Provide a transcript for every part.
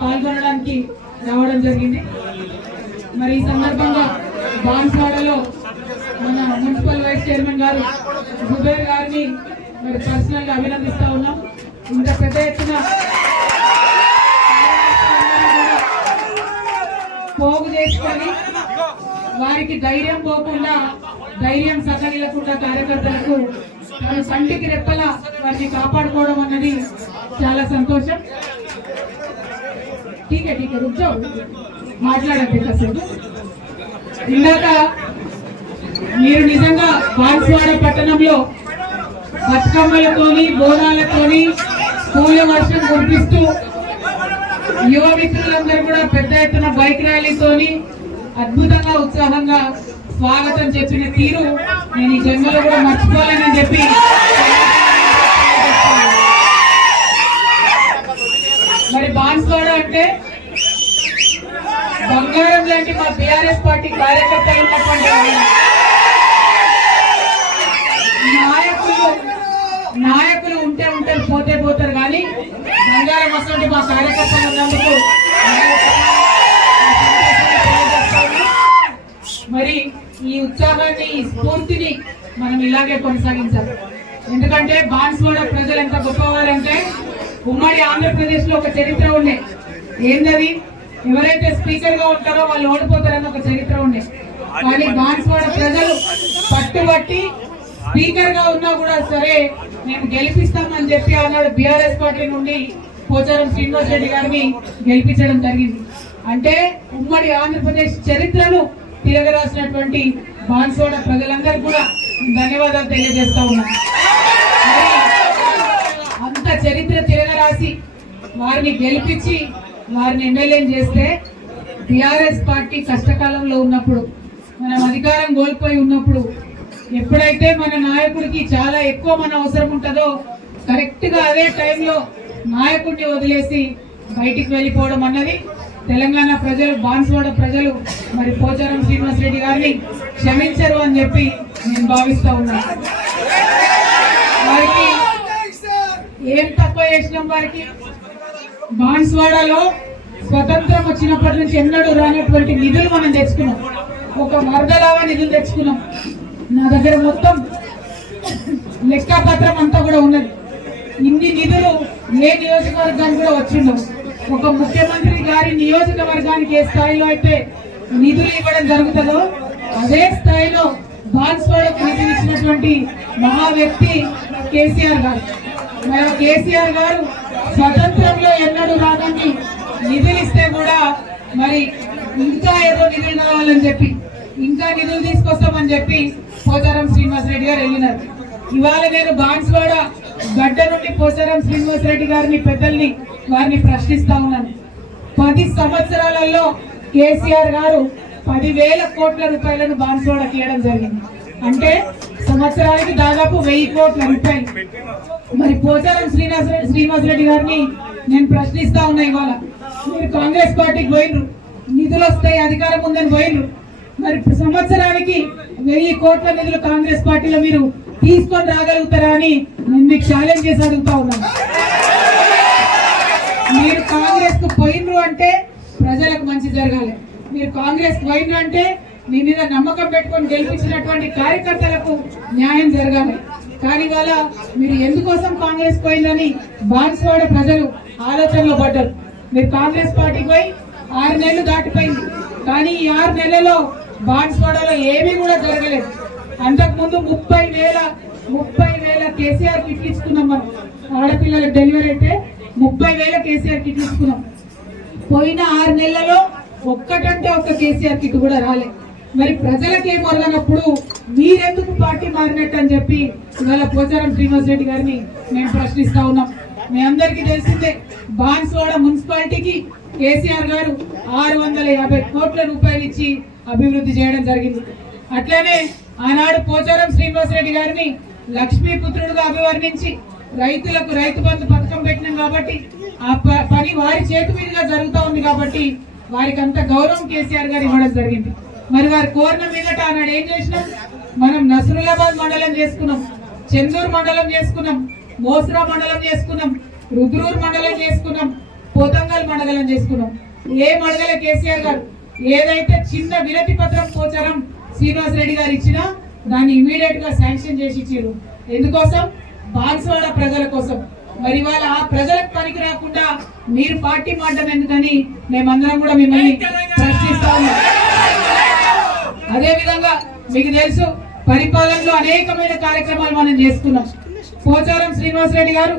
పాల్గొనడానికి రావడం జరిగింది. మరి ఈ సందర్భంగా బాన్స్వాడలో మన మున్సిపల్ వైస్ చైర్మన్ గారు జుబేర్ గారిని మరి పర్సనల్ గా అభినందిస్తా ఉన్నాం. ఇంత పెద్ద ఎత్తున పోగు చేసుకొని వారికి ధైర్యం పోకుండా, ధైర్యం సకలియకుండా కార్యకర్తలకు కంటికి రెప్పల వారిని కాపాడుకోవడం అన్నది చాలా సంతోషం. ఠీకే రుజు మాట్లాడండి కాసేపు. ఇందాక మీరు నిజంగా బాన్స్వాడ పట్టణంలో బతుకమ్మలతోని బోనాలతోని పూల వర్షం కురిపిస్తూ యువ మిత్రులందరూ కూడా పెద్ద ఎత్తున బైక్ ర్యాలీతోని అద్భుతంగా ఉత్సాహంగా స్వాగతం చెప్పిన తీరు నేను ఈ జన్మలో కూడా మర్చిపోలేనని చెప్పి మరి బాన్స్వాడ అంటే బంగారం లాంటి మా బీఆర్ఎస్ పార్టీ కార్యకర్తలు ఉన్నటువంటి నాయకులు ఉంటే ఉంటారు, పోతే పోతారు, కానీ బంగారం వస్తుంది మా కార్యకర్తలు ఉన్నందుకు మరి ఈ ఉత్సాహాన్ని, ఈ స్ఫూర్తిని మనం ఇలాగే కొనసాగించాలి. ఎందుకంటే బాన్స్వాడ ప్రజలు ఎంత గొప్పవారంటే ఉమ్మడి ఆంధ్రప్రదేశ్ లో ఒక చరిత్ర ఉండే. ఏంటది? ఎవరైతే స్పీకర్ గా ఉంటారో వాళ్ళు ఓడిపోతారని ఒక చరిత్ర ఉండే. కానీ బాన్స్వాడ ప్రజలు పట్టుబట్టి స్పీకర్ గా ఉన్నా కూడా సరే మేము గెలిపిస్తామని చెప్పి ఆనాడు బీఆర్ఎస్ పార్టీ నుండి పోచారం శ్రీనివాస్ రెడ్డి గారిని గెలిపించడం జరిగింది. అంటే ఉమ్మడి ఆంధ్రప్రదేశ్ చరిత్రను తిరగరాసినటువంటి బాన్స్వాడ ప్రజలందరూ కూడా ధన్యవాదాలు తెలియజేస్తా ఉన్నాను. అంత చరిత్ర తిరగరాసి వారిని గెలిపించి వారిని ఎమ్మెల్యేని చేస్తే బీఆర్ఎస్ పార్టీ కష్టకాలంలో ఉన్నప్పుడు, మనం అధికారం కోల్పోయి ఉన్నప్పుడు, ఎప్పుడైతే మన నాయకుడికి చాలా ఎక్కువ మన అవసరం ఉంటుందో కరెక్ట్ గా అదే టైంలో నాయకుడిని వదిలేసి బయటికి వెళ్ళిపోవడం అన్నది తెలంగాణ ప్రజలు, బాన్స్వాడ ప్రజలు మరి పోచారం శ్రీనివాస్ రెడ్డి గారిని క్షమించరు అని చెప్పి నేను భావిస్తా ఉన్నాను. వారికి ఏం తక్కువ చేసినాం? వారికి బాన్స్వాడలో స్వతంత్రం వచ్చినప్పటి నుంచి ఎన్నడూ రానటువంటి నిధులు మనం తెచ్చుకున్నాం. ఒక వరదలాగా నిధులు తెచ్చుకున్నాం. నా దగ్గర మొత్తం లెక్కపత్రం అంతా కూడా ఉన్నది. ఇన్ని నిధులు ఏ నియోజకవర్గానికి కూడా వచ్చిండవు. ఒక ముఖ్యమంత్రి గారి నియోజకవర్గానికి ఏ స్థాయిలో అయితే నిధులు ఇవ్వడం జరుగుతుందో అదే స్థాయిలో బాన్స్వాడకు నిధులు ఇచ్చినటువంటి మహా వ్యక్తి కేసీఆర్ గారు. మరి కేసీఆర్ గారు స్వతంత్రంలో ఎన్నడూ రాదని నిధులు ఇస్తే కూడా మరి ఇంకా ఏదో నిధులు కావాలని చెప్పి, ఇంకా నిధులు తీసుకొస్తామని చెప్పి పోచారం శ్రీనివాస్ రెడ్డి గారు వెళ్ళినారు. ఇవాళ నేను బాన్స్వాడ గడ్డ నుండి పోచారం శ్రీనివాస్ రెడ్డి గారిని, పెద్దల్ని, వారిని ప్రశ్నిస్తా ఉన్నాను. 10 సంవత్సరాలలో కేసీఆర్ గారు 10,000 కోట్ల రూపాయలను బాన్స్వాడకి ఇవ్వడం జరిగింది. అంటే సంవత్సరానికి దాదాపు 1000 కోట్ల రూపాయలు. మరి పోచారం శ్రీనివాస్ రెడ్డి గారిని నేను ప్రశ్నిస్తా ఉన్నా, ఇవాళ మీరు కాంగ్రెస్ పార్టీకి పోయినరు, నిధులు వస్తాయి, అధికారం ఉందని పోయినరు, మరి సంవత్సరానికి 1000 కోట్ల నిధులు కాంగ్రెస్ పార్టీలో మీరు తీసుకొని రాగలుగుతారా అని నేను మీకు ఛాలెంజ్ చేసి అడుగుతా ఉన్నాను. మీరు కాంగ్రెస్ కు పోయినరు అంటే ప్రజలకు మంచి జరగాలి. మీరు కాంగ్రెస్ పోయినరు అంటే మీ మీద నమ్మకం పెట్టుకొని గెలిపించినటువంటి కార్యకర్తలకు న్యాయం జరగాలి. కానీ ఇవాళ మీరు ఎందుకోసం కాంగ్రెస్ పోయిందని బాన్స్వాడ ప్రజలు ఆలోచనలో పడ్డారు. మీరు కాంగ్రెస్ పార్టీకి పోయి 6 నెలలు దాటిపోయింది. కానీ ఈ 6 నెలల్లో బాన్స్వాడలో ఏమీ కూడా జరగలేదు. అంతకుముందు 30,000 కేసీఆర్ కిట్లు ఇచ్చుకున్నాం. మనం ఆడపిల్లలకు డెలివరీ అయితే 30,000 కేసీఆర్ కిట్లు ఇచ్చుకున్నాం. పోయిన 6 నెలలలో ఒక్కటంటే ఒక్క కేసీఆర్ కిట్ కూడా రాలేదు. మరి ప్రజలకేం వదలనప్పుడు మీరెందుకు పార్టీ మారినట్టు అని చెప్పి ఇవాళ పోచారం శ్రీనివాస్ రెడ్డి గారిని మేము ప్రశ్నిస్తా ఉన్నాం. మీ అందరికీ తెలిసిందే, బాన్స్వాడ మున్సిపాలిటీకి కేసీఆర్ గారు 650 కోట్ల రూపాయలు ఇచ్చి అభివృద్ధి చేయడం జరిగింది. అట్లానే ఆనాడు పోచారం శ్రీనివాస్ రెడ్డి గారిని లక్ష్మీపుత్రుడుగా అభివర్ణించి రైతులకు రైతు బంధు పథకం పెట్టినాం కాబట్టి ఆ పని వారి చేతి మీదుగా జరుగుతూ ఉంది కాబట్టి వారికి అంత గౌరవం కేసీఆర్ గారు ఇవ్వడం జరిగింది. మరి వారి కోరిన మీదట ఆనాడు ఏం చేసినాం? మనం నసరులాబాద్ మండలం చేసుకున్నాం, చెందూరు మండలం చేసుకున్నాం, మోసరా మండలం చేసుకున్నాం, రుద్రూరు మండలం చేసుకున్నాం, పోతంగల్ మండలం చేసుకున్నాం. ఏ మండల కేసీఆర్ గారు ఏదైతే చిన్న వినతి పత్రం పోచారం శ్రీనివాస్ రెడ్డి గారు ఇచ్చినా దాన్ని ఇమీడియట్ గా శాంక్షన్ చేసి ఇచ్చారు. ఎందుకోసం? బాన్స్వాడ ప్రజల కోసం. మరి వాళ్ళ ఆ ప్రజలకు పనికి రాకుండా మీరు పార్టీ మాటం ఎందుకని మేమందరం కూడా మిమ్మల్ని ప్రశ్నిస్తా ఉన్నాం. అదే విధంగా మీకు తెలుసు పరిపాలనలో అనేకమైన కార్యక్రమాలు మనం చేసుకున్నాం. పోచారం శ్రీనివాస్ రెడ్డి గారు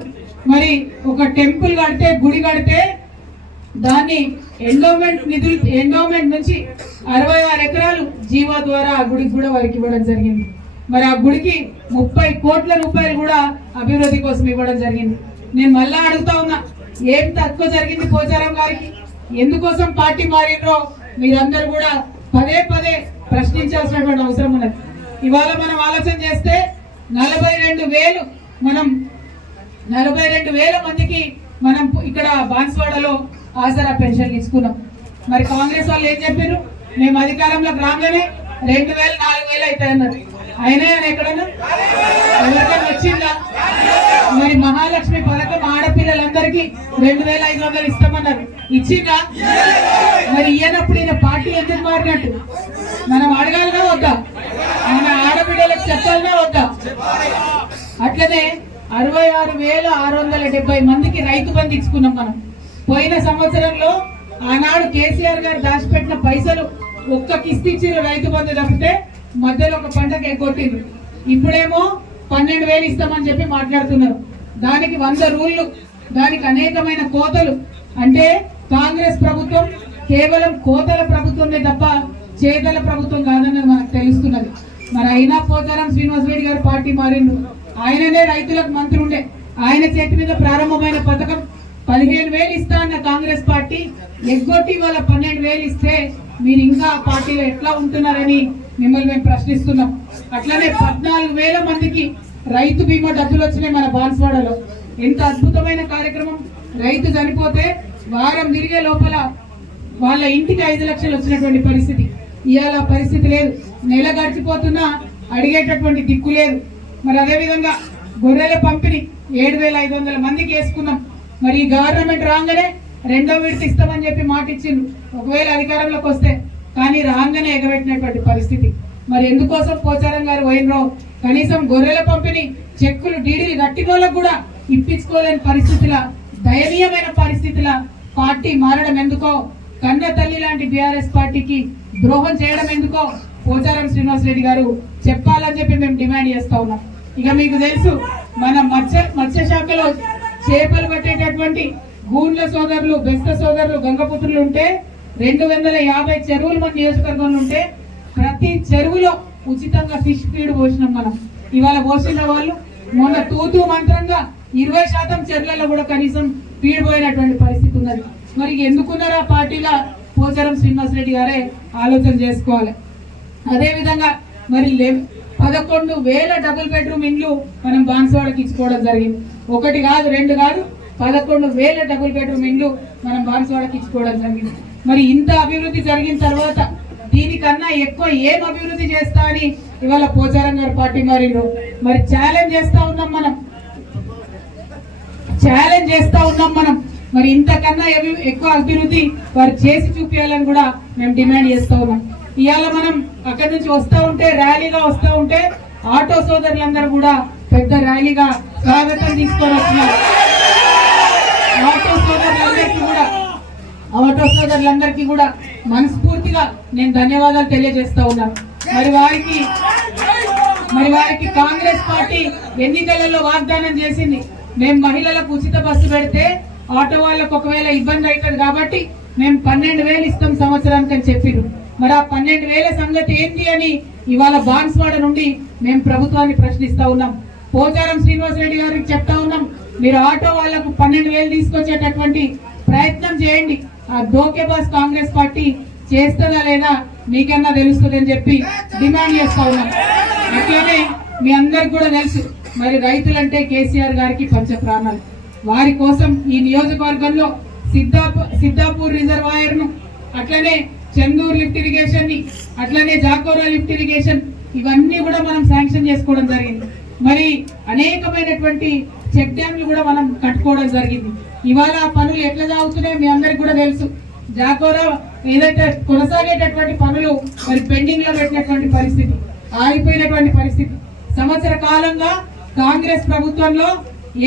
మరి ఒక టెంపుల్ కడితే, గుడి కడితే దాన్ని ఎండోమెంట్ నుంచి 66 ఎకరాలు జీవో ద్వారా ఆ గుడికి కూడా వారికి ఇవ్వడం జరిగింది. మరి ఆ గుడికి 30 కోట్ల రూపాయలు కూడా అభివృద్ధి కోసం ఇవ్వడం జరిగింది. నేను మళ్ళా అడుగుతా ఉన్నా, ఏం తక్కువ జరిగింది పోచారం గారికి? ఎందుకోసం పార్టీ మారిండ్రో మీరందరూ కూడా పదే పదే ప్రశ్నించాల్సినటువంటి అవసరం ఉన్నది. ఇవాళ మనం ఆలోచన చేస్తే 42,000 మందికి మనం ఇక్కడ బాన్స్వాడలో ఆసరా పెన్షన్ ఇచ్చుకున్నాం. మరి కాంగ్రెస్ వాళ్ళు ఏం చెప్పారు? మేము అధికారంలోకి రాగానే 2,000, 4,000 అవుతాయన్నారు. అయినా ఎక్కడన్నా ఎవరికైనా వచ్చిందా? మరి మహాలక్ష్మి పథకం ఆడపిల్లలందరికీ 2,500 ఇస్తామన్నారు. ఇచ్చిందా? మరి ఇయ్యనప్పుడు ఈయన పార్టీ ఎందుకు మారినట్టు మనం అడగాలనా వద్దా? మన ఆడపిల్లలకు చెప్పాలనా వద్దా? అట్లనే 66,670 మందికి రైతు బంధు ఇచ్చుకున్నాం మనం. పోయిన సంవత్సరంలో ఆనాడు కేసీఆర్ గారు దాచిపెట్టిన పైసలు ఒక్క కిస్తీ ఇచ్చిర్రు రైతు బంధు తప్పితే, మధ్యలో ఒక పంటకు ఎగ్గొట్టిండ్రు. ఇప్పుడేమో 12,000 ఇస్తామని చెప్పి మాట్లాడుతున్నారు. దానికి 100 రూళ్లు, దానికి అనేకమైన కోతలు. అంటే కాంగ్రెస్ ప్రభుత్వం కేవలం కోతల ప్రభుత్వమే తప్ప చేతల ప్రభుత్వం కాదన్నది మనకు తెలుస్తున్నది. మరి అయినా పోచారం శ్రీనివాస్ రెడ్డి గారు పార్టీ మారిండు. ఆయననే రైతులకు మంత్రి ఉండే. ఆయన చేతి మీద ప్రారంభమైన పథకం 15,000 ఇస్తా అన్న కాంగ్రెస్ పార్టీ ఎగ్గొట్టి వాళ్ళ 12,000 ఇస్తే మీరు ఇంకా పార్టీలో ఎట్లా ఉంటున్నారని మిమ్మల్ని మేము ప్రశ్నిస్తున్నాం. అట్లనే 14,000 మందికి రైతు బీమా డబ్బులు వచ్చినాయి మన బాన్స్వాడలో. ఎంత అద్భుతమైన కార్యక్రమం! రైతు చనిపోతే వారం తిరిగే లోపల వాళ్ళ ఇంటికి 5 లక్షలు వచ్చినటువంటి పరిస్థితి. ఇవాళ పరిస్థితి లేదు. నెల గడిచిపోతున్నా అడిగేటటువంటి దిక్కు లేదు. మరి అదేవిధంగా గొర్రెల పంపిణీ 7,500 మందికి వేసుకున్నాం. మరి ఈ గవర్నమెంట్ రాగానే 2వ విడత ఇస్తామని చెప్పి మాట ఇచ్చిండ్రు ఒకవేళ అధికారంలోకి వస్తే. కానీ రాగానే ఎగబెట్టినటువంటి పరిస్థితి. మరి ఎందుకోసం పోచారం గారు పోయినరో? కనీసం గొర్రెల పంపిణీ చెక్కులు డీడీలు కట్టిన వాళ్ళకు కూడా ఇప్పించుకోలేని పరిస్థితుల, దయనీయమైన పరిస్థితుల పార్టీ మారడం ఎందుకో, కన్న తల్లి లాంటి బీఆర్ఎస్ పార్టీకి ద్రోహం చేయడం ఎందుకో పోచారం శ్రీనివాస్ రెడ్డి గారు చెప్పాలని చెప్పి మేము డిమాండ్ చేస్తా ఉన్నాం. ఇక మీకు తెలుసు మన మత్స్య శాఖలో చేపలు పట్టేటటువంటి గూండ్ల సోదరులు, బెస్త సోదరులు, గంగపుత్రులు ఉంటే 250 చెరువులు మన నియోజకవర్గంలో ఉంటే ప్రతి చెరువులో ఉచితంగా ఫిష్ ఫీడ్ పోసినాం మనం. ఇవాళ పోసిన వాళ్ళు మొన్న తూతూ మంత్రంగా 20% చెరువులలో కూడా కనీసం ఫీడ్ పోయినటువంటి పరిస్థితి ఉన్నది. మరి ఎందుకున్నారా పార్టీలో? పోచారం శ్రీనివాస్ రెడ్డి గారే ఆలోచన చేసుకోవాలి. అదే విధంగా మరి 11,000 డబుల్ బెడ్రూమ్ ఇండ్లు మనం బాన్స్వాడకి ఇచ్చుకోవడం జరిగింది. 1 కాదు 2 కాదు 11,000 డబుల్ బెడ్రూమ్ ఇండ్లు మనం బాన్స్వాడకి ఇచ్చుకోవడం జరిగింది. మరి ఇంత అభివృద్ధి జరిగిన తర్వాత దీనికన్నా ఎక్కువ ఏం అభివృద్ధి చేస్తా అని ఇవాళ పోచారం గారు పార్టీ మారిండ్రు. మరి ఛాలెంజ్ చేస్తా ఉన్నాం మనం. మరి ఇంతకన్నా ఎక్కువ అభివృద్ధి వారు చేసి చూపించాలని కూడా మేము డిమాండ్ చేస్తా ఉన్నాం. ఇవాళ మనం అక్కడి నుంచి వస్తా ఉంటే, ర్యాలీగా వస్తా ఉంటే ఆటో సోదరులందరూ కూడా పెద్ద ర్యాలీగా స్వాగతం తీసుకొని వచ్చినారు. ఆటో సోదరులందరికీ కూడా మనస్ఫూర్తిగా నేను ధన్యవాదాలు తెలియజేస్తా ఉన్నాను. మరి వారికి కాంగ్రెస్ పార్టీ ఎన్నికలలో వాగ్దానం చేసింది, మేము మహిళలకు ఉచిత బస్సు పెడితే ఆటో వాళ్ళకు ఒకవేళ ఇబ్బంది అవుతుంది కాబట్టి మేము 12,000 ఇస్తాం సంవత్సరానికి అని చెప్పిరు. మరి ఆ 12,000 సంగతి ఏంటి అని ఇవాళ బాన్స్వాడ నుండి మేము ప్రభుత్వాన్ని ప్రశ్నిస్తా ఉన్నాం. పోచారం శ్రీనివాస్ రెడ్డి గారికి చెప్తా ఉన్నాం, మీరు ఆటో వాళ్లకు 12,000 తీసుకొచ్చేటటువంటి ప్రయత్నం చేయండి. ఆ దోకేబాస్ కాంగ్రెస్ పార్టీ చేస్తుందా లేదా మీకన్నా తెలుస్తుంది అని చెప్పి డిమాండ్ చేస్తా ఉన్నాం. అట్లనే మీ అందరికి కూడా తెలుసు, మరి రైతులంటే కేసీఆర్ గారికి పంచ ప్రాణాలు. వారి కోసం ఈ నియోజకవర్గంలో సిద్ధాపూర్ రిజర్వాయర్ ను, అట్లనే చందూర్ లిఫ్ట్ ఇరిగేషన్ ని, అట్లనే జాకోరా లిఫ్ట్ ఇరిగేషన్, ఇవన్నీ కూడా మనం శాంక్షన్ చేసుకోవడం జరిగింది. మరి అనేకమైనటువంటి చెక్ డ్యాంలు కూడా మనం కట్టుకోవడం జరిగింది. ఇవాళ ఆ పనులు ఎట్లా సాగుతున్నాయో మీ అందరికి కూడా తెలుసు. జాకోరా ఏదైతే కొనసాగేటటువంటి పనులు మరి పెండింగ్ లో పెట్టినటువంటి పరిస్థితి, ఆగిపోయినటువంటి పరిస్థితి. సంవత్సర కాలంగా కాంగ్రెస్ ప్రభుత్వంలో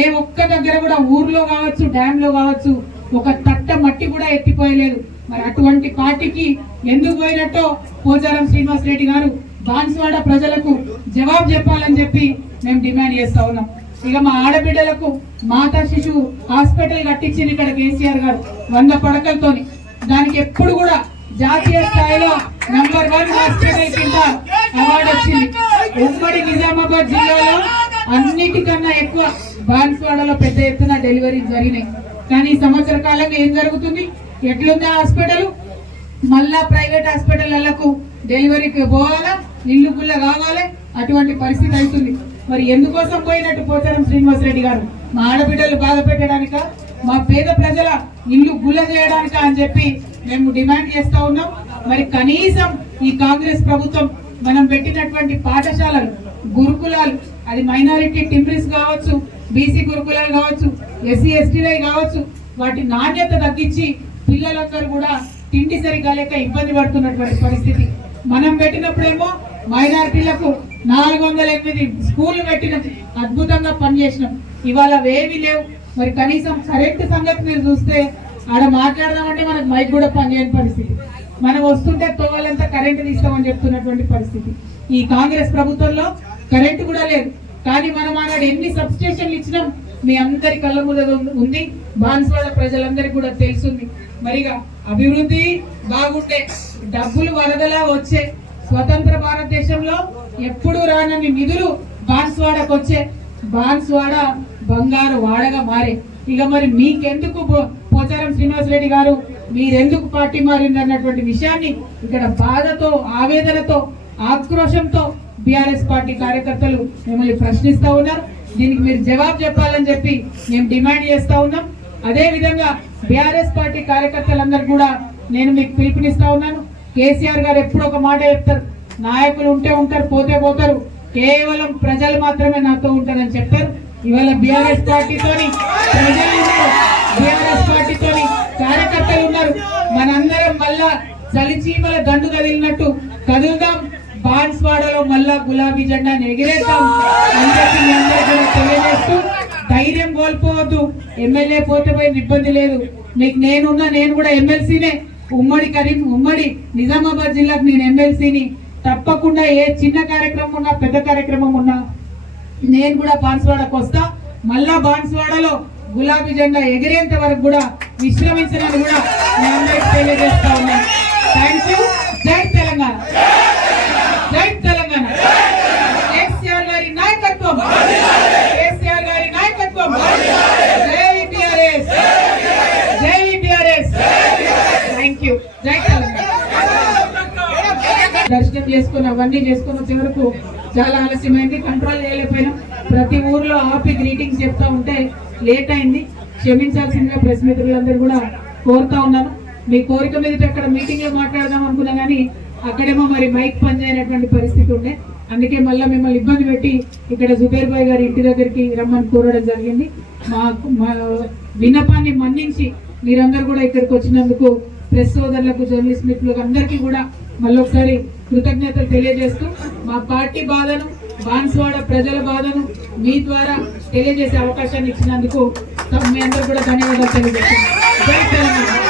ఏ ఒక్క దగ్గర కూడా ఊర్లో కావచ్చు, డ్యామ్ లో కావచ్చు, ఒక తట్ట మట్టి కూడా ఎత్తిపోయలేదు. మరి అటువంటి పార్టీకి ఎందుకు పోయినట్టో పోచారం శ్రీనివాస్ రెడ్డి గారు బాన్స్వాడ ప్రజలకు జవాబు చెప్పాలని చెప్పి మేము డిమాండ్ చేస్తా ఉన్నాం. ఇక మా ఆడబిడ్డలకు మాతా శిశువు హాస్పిటల్ కట్టించింది ఇక్కడ కేసీఆర్ గారు 100 పడకలతోని. దానికి ఎప్పుడు కూడా జాతీయ స్థాయిలో నంబర్ 1 హాస్పిటల్ కింద అవార్డు వచ్చింది. ఉమ్మడి నిజామాబాద్ జిల్లాలో అన్నిటికన్నా ఎక్కువ బాన్స్వాడలో పెద్ద ఎత్తున డెలివరీ జరిగినాయి. కానీ ఈ సంవత్సర కాలంగా ఏం జరుగుతుంది? ఎట్లుంది హాస్పిటల్? మళ్ళా ప్రైవేట్ హాస్పిటళ్లకు డెలివరీకి పోవాలా, ఇల్లు గుల్ల కావాలి, అటువంటి పరిస్థితి అవుతుంది. మరి ఎందుకోసం పోయినట్టు పోచారం శ్రీనివాస్ రెడ్డి గారు? మా ఆడబిడ్డలు బాధ పెట్టడానిక, మా పేద ప్రజల ఇల్లు గుల్ల చేయడానిక అని చెప్పి మేము డిమాండ్ చేస్తా ఉన్నాం. మరి కనీసం ఈ కాంగ్రెస్ ప్రభుత్వం మనం పెట్టినటువంటి పాఠశాలలు, గురుకులాలు, అది మైనారిటీ టింబ్రిస్ కావచ్చు, బీసీ గురుకులాలు కావచ్చు, ఎస్సీ ఎస్టీలై కావచ్చు, వాటి నాణ్యత తగ్గించి పిల్లలందరూ కూడా తిండి సరిగా లేక ఇబ్బంది పడుతున్నటువంటి పరిస్థితి. మనం పెట్టినప్పుడేమో మైనారిటీలకు 408 స్కూళ్లు పెట్టినాం, అద్భుతంగా పనిచేసినాం. ఇవాళ అవేమీ లేవు. మరి కనీసం కరెంట్ సంగతి మీరు చూస్తే ఆడ మాట్లాడదామంటే మనకు మైక్ కూడా పనిచేయని పరిస్థితి. మనం వస్తుంటే తోవాలంతా కరెంటు తీస్తామని చెప్తున్నటువంటి పరిస్థితి. ఈ కాంగ్రెస్ ప్రభుత్వంలో కరెంటు కూడా లేదు. కానీ మనం ఆనాడు ఎన్ని సబ్స్టేషన్లు ఇచ్చినాం మీ అందరి కళ్ళ ముందు ఉంది. బాన్స్వాడ ప్రజలందరికీ కూడా తెలుసుంది. మరిగా అభివృద్ధి బాగుంటే డబ్బులు వరదలా వచ్చే స్వతంత్ర భారతదేశంలో ఎప్పుడు రానని నిధులు బాన్స్వాడకు వచ్చే. బాన్స్వాడ బంగారు వాడగా మారే. ఇక మరి మీకెందుకు పోచారం శ్రీనివాస్ రెడ్డి గారు మీరెందుకు పార్టీ మారింది అన్నటువంటి విషయాన్ని ఇక్కడ బాధతో, ఆవేదనతో, ఆక్రోశంతో బీఆర్ఎస్ పార్టీ కార్యకర్తలు మిమ్మల్ని ప్రశ్నిస్తా ఉన్నారు. దీనికి మీరు జవాబు చెప్పాలని చెప్పి మేము డిమాండ్ చేస్తా ఉన్నాం. అదే విధంగా బీఆర్ఎస్ పార్టీ కార్యకర్తలందరూ కూడా నేను మీకు పిలుపునిస్తా ఉన్నాను. కేసీఆర్ గారు ఎప్పుడు ఒక మాట చెప్తారు, నాయకులు ఉంటే ఉంటారు, పోతే పోతారు, కేవలం ప్రజలు మాత్రమే నాతో ఉంటారని చెప్పారు. ఇవాళ బీఆర్ఎస్ పార్టీతోని ప్రజలు ఉన్నారు, బీఆర్ఎస్ పార్టీతోని కార్యకర్తలు ఉన్నారు. మనందరం మళ్ళా చలిచీమల దండు కదిలినట్టు కదులుదాం. బాన్స్వాడలో మళ్ళా గులాబీ జెండాను ఎగిరేద్దాం అని చెప్పి మీ అందరూ కూడా తెలియజేస్తూ, ధైర్యం కోల్పోవద్దు. ఎమ్మెల్యే పోతే పోయిన ఇబ్బంది లేదు. మీకు నేనున్నా, నేను కూడా ఎమ్మెల్సీనే. ఉమ్మడి నిజామాబాద్ జిల్లాకు నేను ఎమ్మెల్సీని. తప్పకుండా ఏ చిన్న కార్యక్రమం ఉన్నా, పెద్ద కార్యక్రమం ఉన్నా నేను కూడా బాన్స్వాడకు వస్తా. మళ్ళా బాన్స్వాడలో గులాబీ జెండా ఎగిరేంత వరకు కూడా విశ్రమించడానికి కూడా నేను అందరికీ తెలియజేస్తా ఉన్నాను. Thank you. జై తెలంగాణ, జై తెలంగాణ. కేసీఆర్ గారి నాయకత్వం, కేసీఆర్ గారి నాయకత్వం. జై బీఆర్ఎస్, జై బీఆర్ఎస్. Thank you. జై తెలంగాణ. దర్శనం చేసుకుని అవన్నీ చేసుకుని వచ్చే వరకు చాలా ఆలస్యమైంది. కంట్రోల్ చేయలేకపోయినా. ప్రతి ఊర్లో ఆపి గ్రీటింగ్స్ చెప్తా ఉంటే లేట్ అయింది. క్షమించాల్సిందిగా ప్రెస్ మిత్రులందరూ కూడా కోరుతా ఉన్నాను. మీ కోరిక మీద అక్కడ మీటింగ్ లో మాట్లాడదాం అనుకున్నా కానీ అక్కడేమో మరి మైక్ పనిచేయనటువంటి పరిస్థితి ఉండే. అందుకే మళ్ళీ మిమ్మల్ని ఇబ్బంది పెట్టి ఇక్కడ జుబేర్ భాయ్ గారి ఇంటి దగ్గరికి రమ్మని కోరడం జరిగింది. మా విన్నపాన్ని మన్నించి మీరందరూ కూడా ఇక్కడికి వచ్చినందుకు ప్రెస్ సోదరులకు, జర్నలిస్ట్ మిత్రులకు అందరికీ కూడా మళ్ళొకసారి కృతజ్ఞతలు తెలియజేస్తూ, మా పార్టీ బాధను, బాన్స్వాడ ప్రజల బాధను మీ ద్వారా తెలియజేసే అవకాశాన్ని ఇచ్చినందుకు మీ అందరూ కూడా ధన్యవాదాలు తెలియజేస్తున్నాను. జై తెలంగాణ.